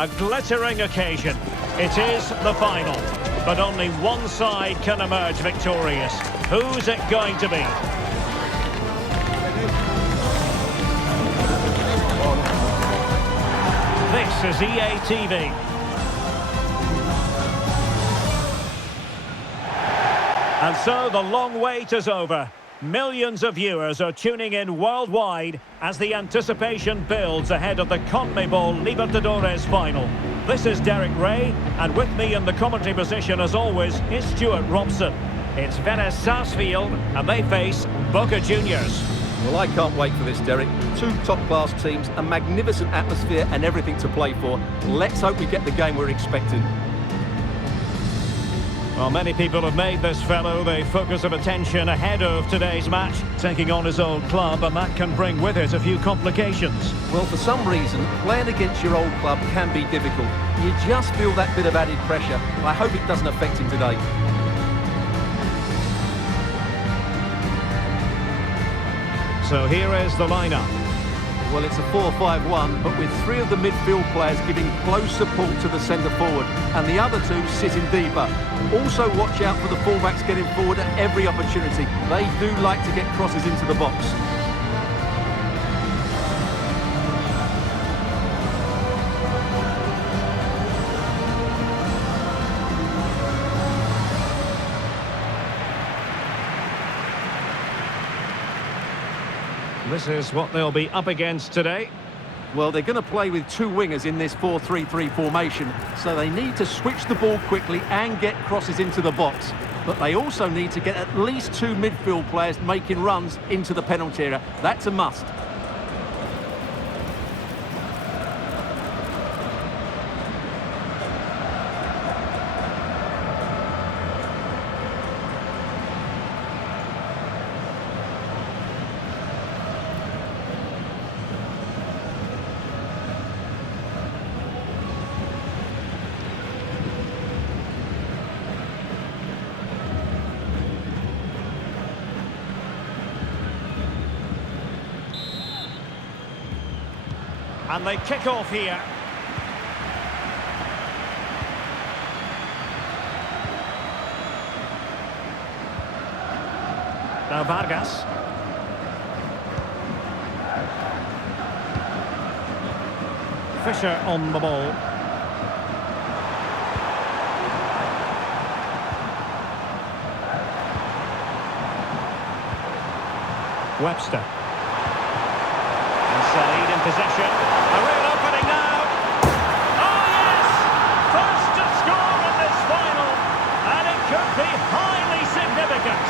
A glittering occasion. It is the final, but only one side can emerge victorious. Who's it going to be? This is EA.TV. And so the long wait is over. Millions of viewers are tuning in worldwide as the anticipation builds ahead of the CONMEBOL Libertadores final. This is Derek Ray, and with me in the commentary position as always is Stuart Robson. It's Velez Sarsfield, and they face Boca Juniors. Well, I can't wait for this, Derek. Two top-class teams, a magnificent atmosphere and everything to play for. Let's hope we get the game we're expecting. Well, many people have made this fellow the focus of attention ahead of today's match, taking on his old club, and that can bring with it a few complications. Well, for some reason, playing against your old club can be difficult. You just feel that bit of added pressure. I hope it doesn't affect him today. So here is the lineup. Well, it's a 4-5-1, but with three of the midfield players giving close support to the centre forward, and the other two sitting deeper. Also watch out for the fullbacks getting forward at every opportunity. They do like to get crosses into the box. This is what they'll be up against today. Well, they're going to play with two wingers in this 4-3-3 formation, so they need to switch the ball quickly and get crosses into the box. But they also need to get at least two midfield players making runs into the penalty area. That's a must. And they kick off here. Now Vargas. Fisher on the ball. Webster. Said in possession. A real opening now. Oh yes! First to score in this final, and it could be highly significant.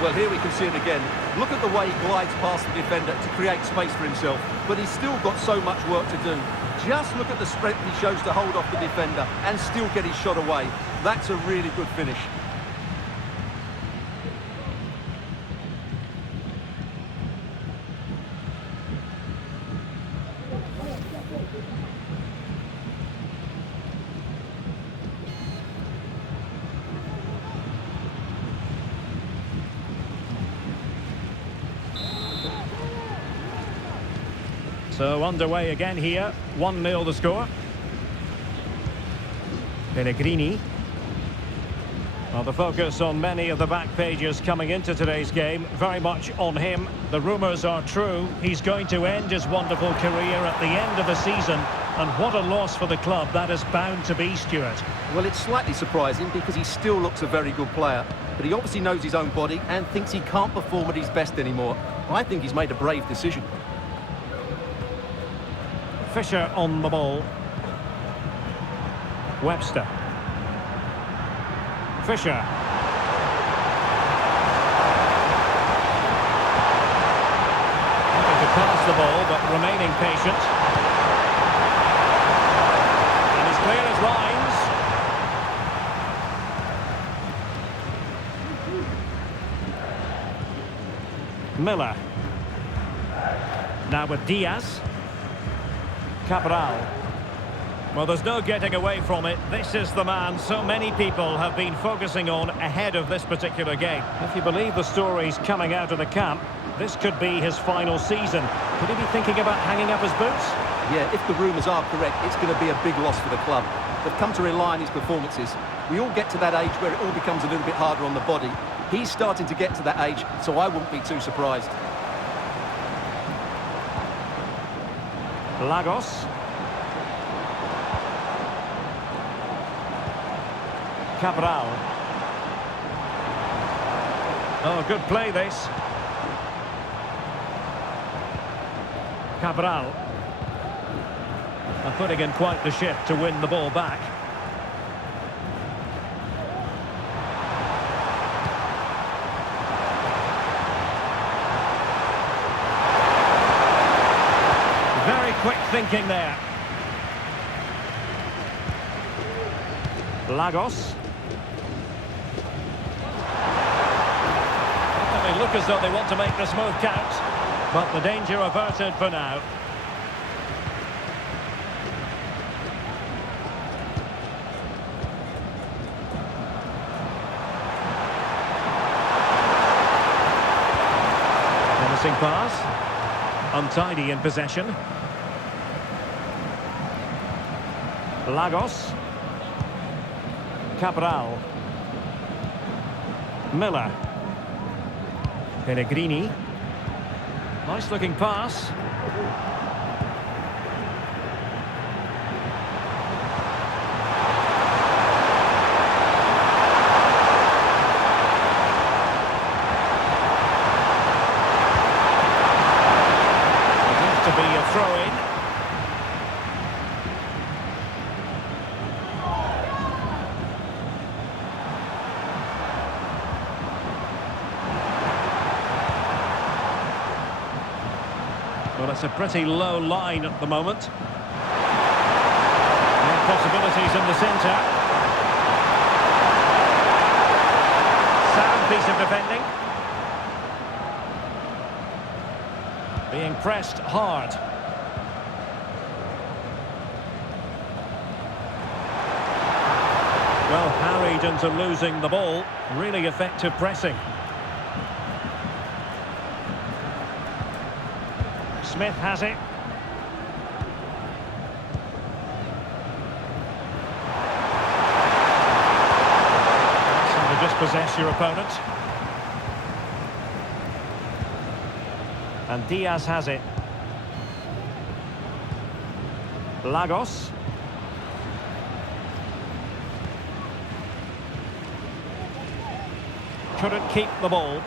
Well, here we can see it again. Look at the way he glides past the defender to create space for himself, but he's still got so much work to do. Just look at the strength he shows to hold off the defender and still get his shot away. That's a really good finish. So underway again here, 1-0 the score. Pellegrini. Well, the focus on many of the back pages coming into today's game, very much on him. The rumours are true. He's going to end his wonderful career at the end of the season. And what a loss for the club that is bound to be, Stuart. Well, it's slightly surprising because he still looks a very good player. But he obviously knows his own body and thinks he can't perform at his best anymore. I think he's made a brave decision. Fisher on the ball. Webster. Fisher. Having to pass the ball, but remaining patient. And he's clear as lines. Miller. Now with Diaz. Cabral. Well, there's no getting away from it. This is the man so many people have been focusing on ahead of this particular game. If you believe the stories coming out of the camp, this could be his final season. Could he be thinking about hanging up his boots? Yeah, if the rumours are correct, it's going to be a big loss for the club. They've come to rely on his performances. We all get to that age where it all becomes a little bit harder on the body. He's starting to get to that age, so I wouldn't be too surprised. Lagos. Cabral. Oh, good play this. Cabral. And putting in quite the shift to win the ball back. Very quick thinking there. Lagos. They look as though they want to make this move count, but the danger averted for now. Promising pass. Untidy in possession. Lagos. Cabral. Miller. Pellegrini. Nice looking pass. To be a throw-in. Well, it's a pretty low line at the moment. More possibilities in the centre. Sound piece of defending. Being pressed hard. Well, harried into losing the ball. Really effective pressing. Smith has it. So to dispossess your opponent. And Diaz has it. Lagos. Couldn't keep the ball.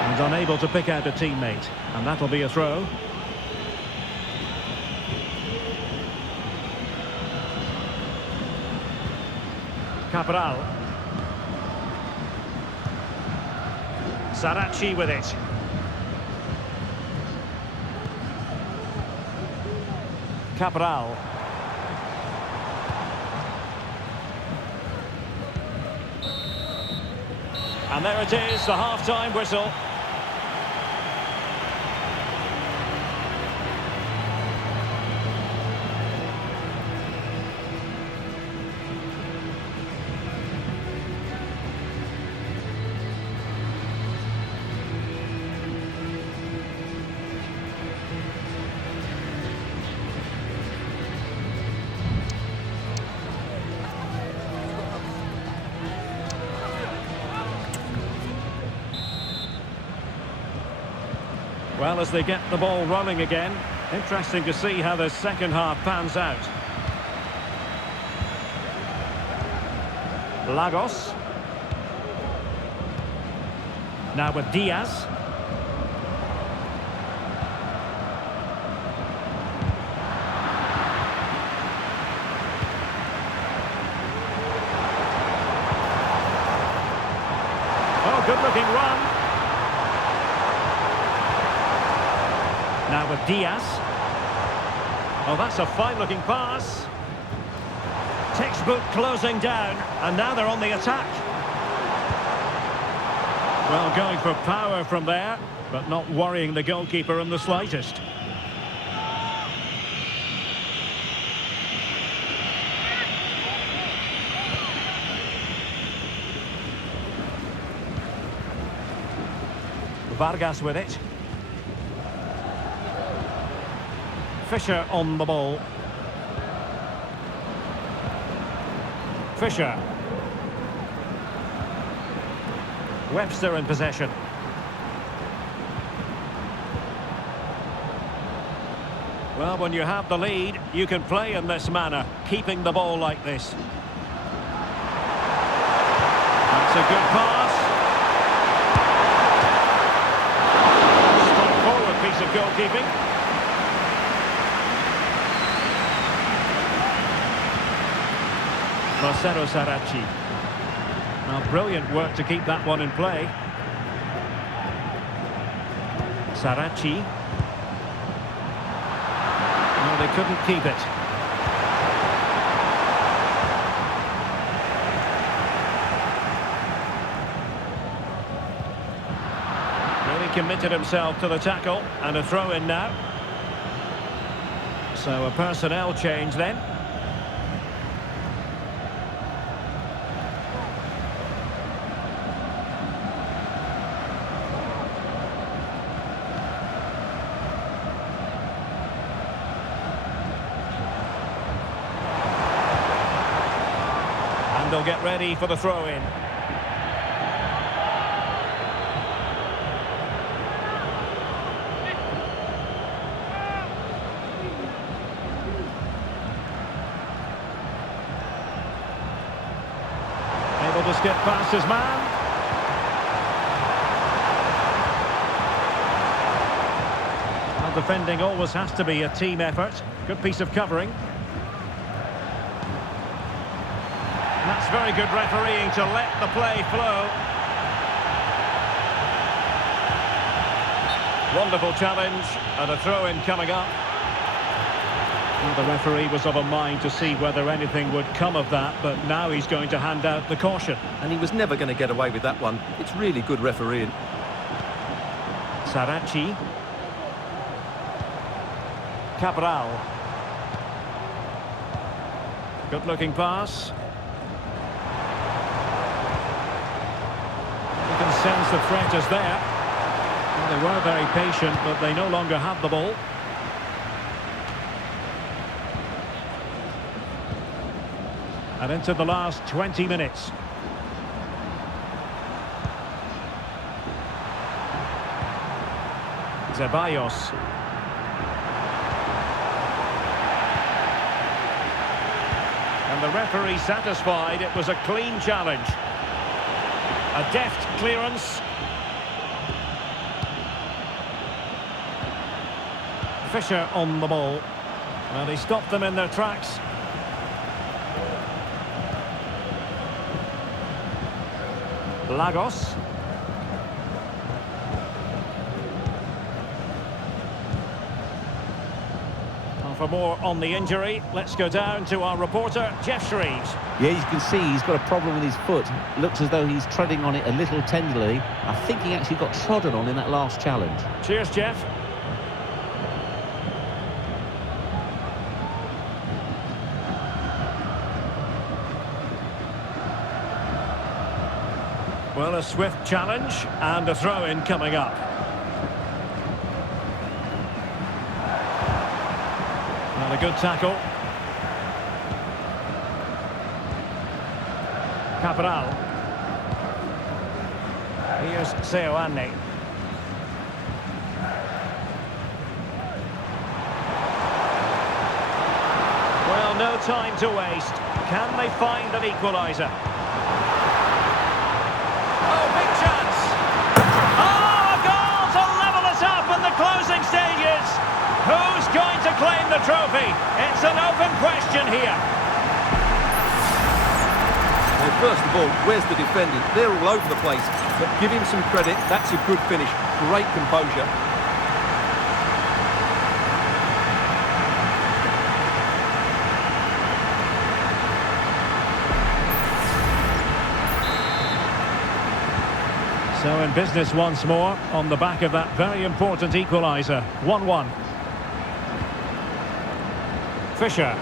And unable to pick out a teammate. And that'll be a throw. Cabral. Saracchi with it. Cabral. And there it is, the half-time whistle. Well, as they get the ball rolling again, interesting to see how the second half pans out. Lagos. Now with Diaz. Oh, good-looking run. Now with Diaz. Oh, that's a fine-looking pass. Textbook closing down, and now they're on the attack. Well, going for power from there. but not worrying the goalkeeper in the slightest. Vargas with it. Fisher on the ball. Fisher. Webster in possession. Well, when you have the lead, you can play in this manner, keeping the ball like this. That's a good pass. Straightforward piece of goalkeeping. Marcelo Saracchi. Now, brilliant work to keep that one in play. Saracchi. No, they couldn't keep it. Really committed himself to the tackle, and a throw in now. So a personnel change then. They'll get ready for the throw-in. Able to skip past his man. Well, defending always has to be a team effort. Good piece of covering. That's very good refereeing to let the play flow. Wonderful challenge, and a throw-in coming up. Well, the referee was of a mind to see whether anything would come of that, but now he's going to hand out the caution. And he was never going to get away with that one. It's really good refereeing. Saracchi. Cabral. Good-looking pass. You can sense the threat is there. Well, they were very patient, but they no longer have the ball. And into the last 20 minutes. Ceballos. And the referee satisfied it was a clean challenge. A deft clearance. Fisher on the ball. Well, he stopped them in their tracks. Lagos. Well, for more on the injury, let's go down to our reporter, Jeff Shreves. Yeah, you can see he's got a problem with his foot. Looks as though he's treading on it a little tenderly. I think he actually got trodden on in that last challenge. Cheers, Jeff. Well, a swift challenge and a throw-in coming up. And a good tackle. Cabral. Here's Seoane. Well, no time to waste. Can they find an equaliser? Oh, big chance! Oh, a goal to level us up in the closing stages! Who's going to claim the trophy? It's an open question here. Well, first of all, where's the defending? They're all over the place. But give him some credit. That's a good finish. Great composure. So in business once more on the back of that very important equaliser. 1-1. Fisher.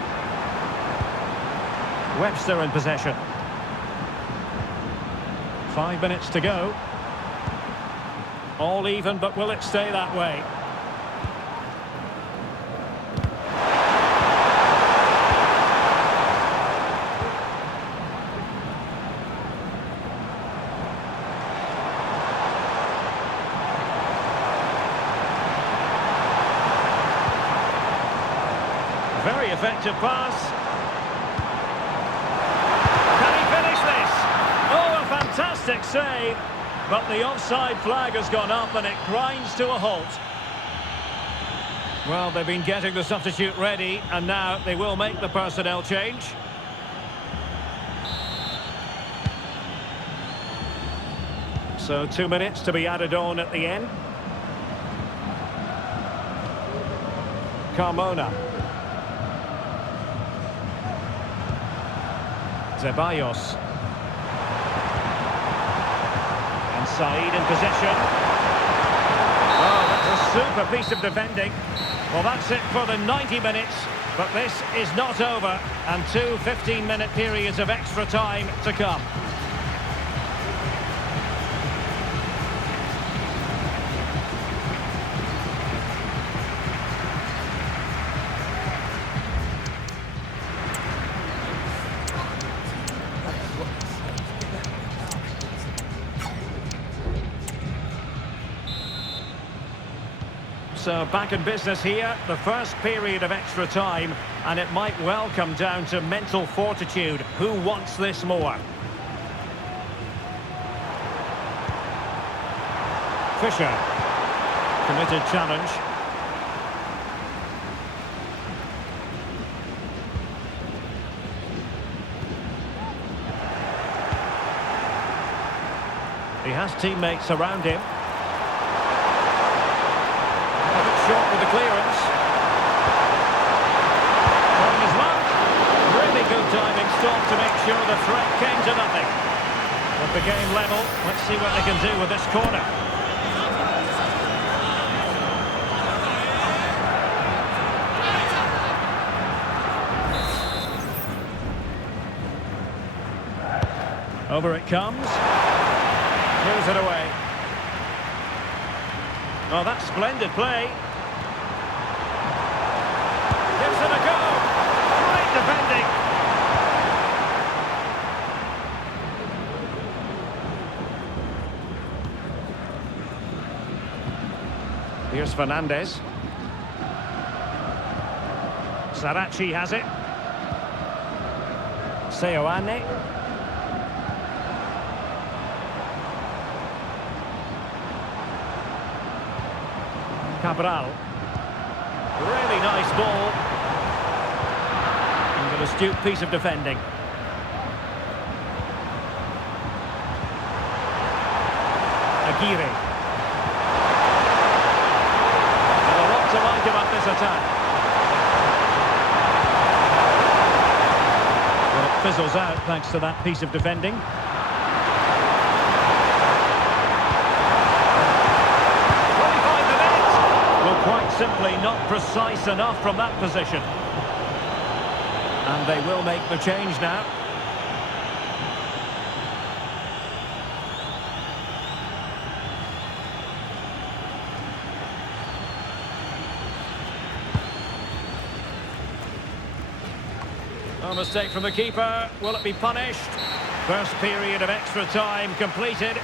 Webster in possession. 5 minutes to go. All even, but will it stay that way? Very effective pass. Can he finish this? Oh, a fantastic save. But the offside flag has gone up and it grinds to a halt. Well, they've been getting the substitute ready and now they will make the personnel change. So 2 minutes to be added on at the end. Carmona. Ceballos. And Said in possession. Oh, that's a super piece of defending. Well, that's it for the 90 minutes. But this is not over. And 2 15-minute periods of extra time to come. So back in business here, the first period of extra time, and it might well come down to mental fortitude. Who wants this more? Fisher. Committed challenge. He has teammates around him. Short with the clearance. On his mark. Really good diving stop to make sure the threat came to nothing. With the game level, let's see what they can do with this corner. Over it comes. Clears it away. Oh, that's splendid play. Gives it a go. Great defending. Here's Fernandez. Sarachi has it. Seoane. Cabral. Really nice ball. And an astute piece of defending. Aguirre. And a lot to like about this attack. Well, it fizzles out thanks to that piece of defending. Quite simply not precise enough from that position. And they will make the change now. A mistake from the keeper. Will it be punished? First period of extra time completed.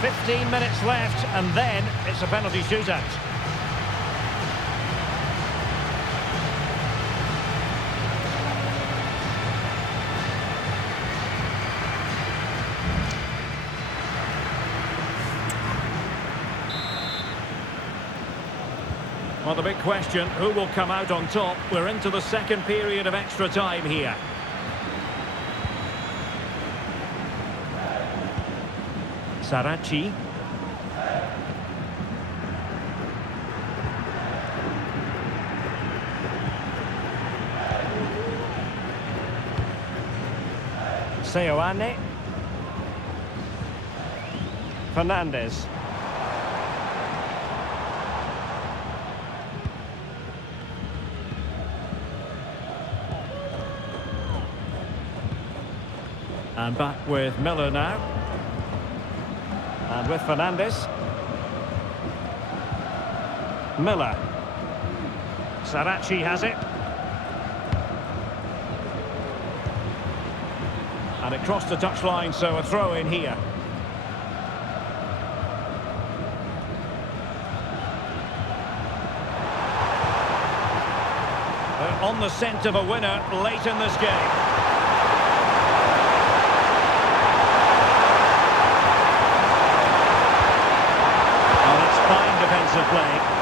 15 minutes left and then it's a penalty shootout. Well, the big question, who will come out on top? We're into the second period of extra time here. Sarachi. Seoane. Fernandez. And back with Miller now. And with Fernandez. Miller. Saracchi has it. And it crossed the touchline, so a throw in here. They're on the scent of a winner late in this game. Oh, it's fine defensive play.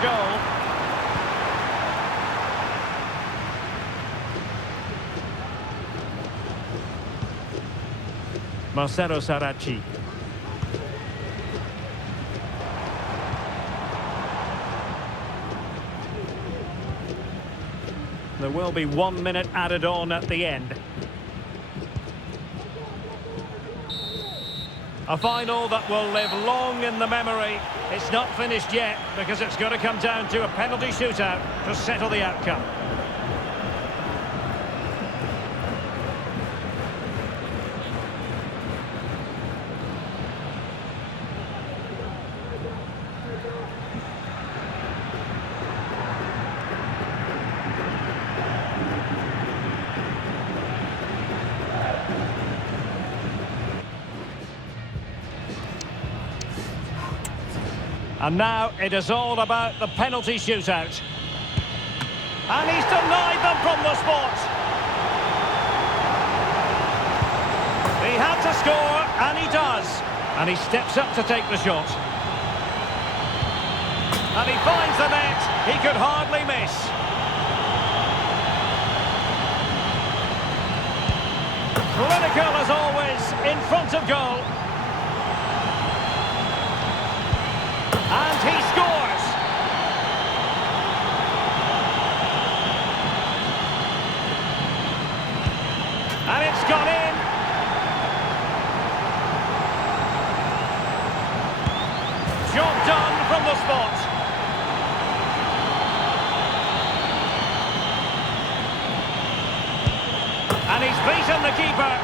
Goal. Marcelo Saracchi. There will be 1 minute added on at the end. A final that will live long in the memory. It's not finished yet because it's going to come down to a penalty shootout to settle the outcome. And now it is all about the penalty shootout. And he's denied them from the spot. He had to score, and he does. And he steps up to take the shot. And he finds the net. He could hardly miss. Clinical as always, in front of goal. And he scores! And it's gone in! Job done from the spot! And he's beaten the keeper!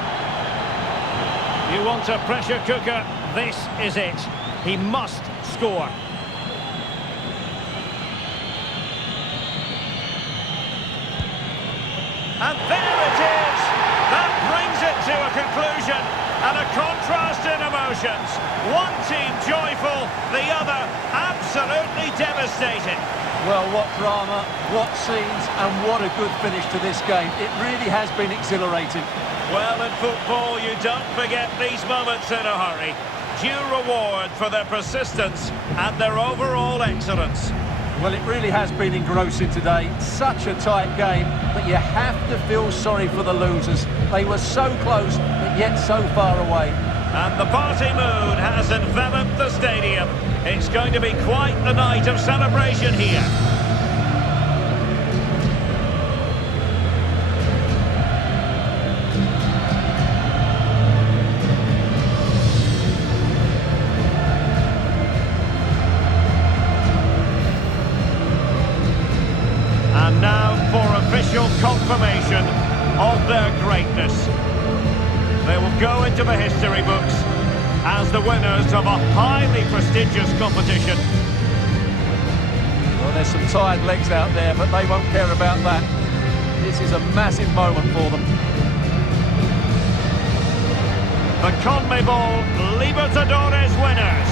You want a pressure cooker? This is it. He must score. And there it is! That brings it to a conclusion and a contrast in emotions. One team joyful, the other absolutely devastated. Well, what drama, what scenes, and what a good finish to this game. It really has been exhilarating. Well, in football, you don't forget these moments in a hurry. Due reward for their persistence and their overall excellence. Well, it really has been engrossing today. Such a tight game, but you have to feel sorry for the losers. They were so close, but yet so far away. And the party mood has enveloped the stadium. It's going to be quite the night of celebration here. And now for official confirmation of their greatness. They will go into the history books as the winners of a highly prestigious competition. Well, there's some tired legs out there, but they won't care about that. This is a massive moment for them. The CONMEBOL Libertadores winners.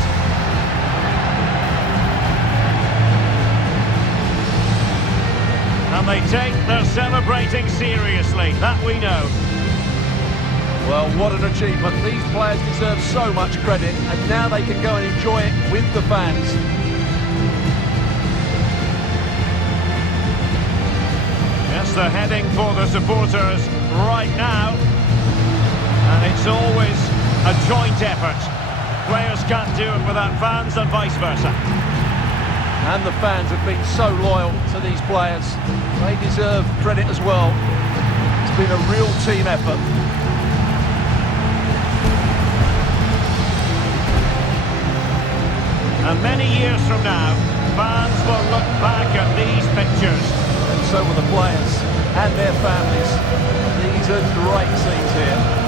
And they take their celebrating seriously, that we know. Well, what an achievement. These players deserve so much credit, and now they can go and enjoy it with the fans. Yes, they're heading for the supporters right now. And it's always a joint effort. Players can't do it without fans and vice versa. And the fans have been so loyal to these players. They deserve credit as well. It's been a real team effort. And many years from now, fans will look back at these pictures. And so will the players and their families. These are great scenes here.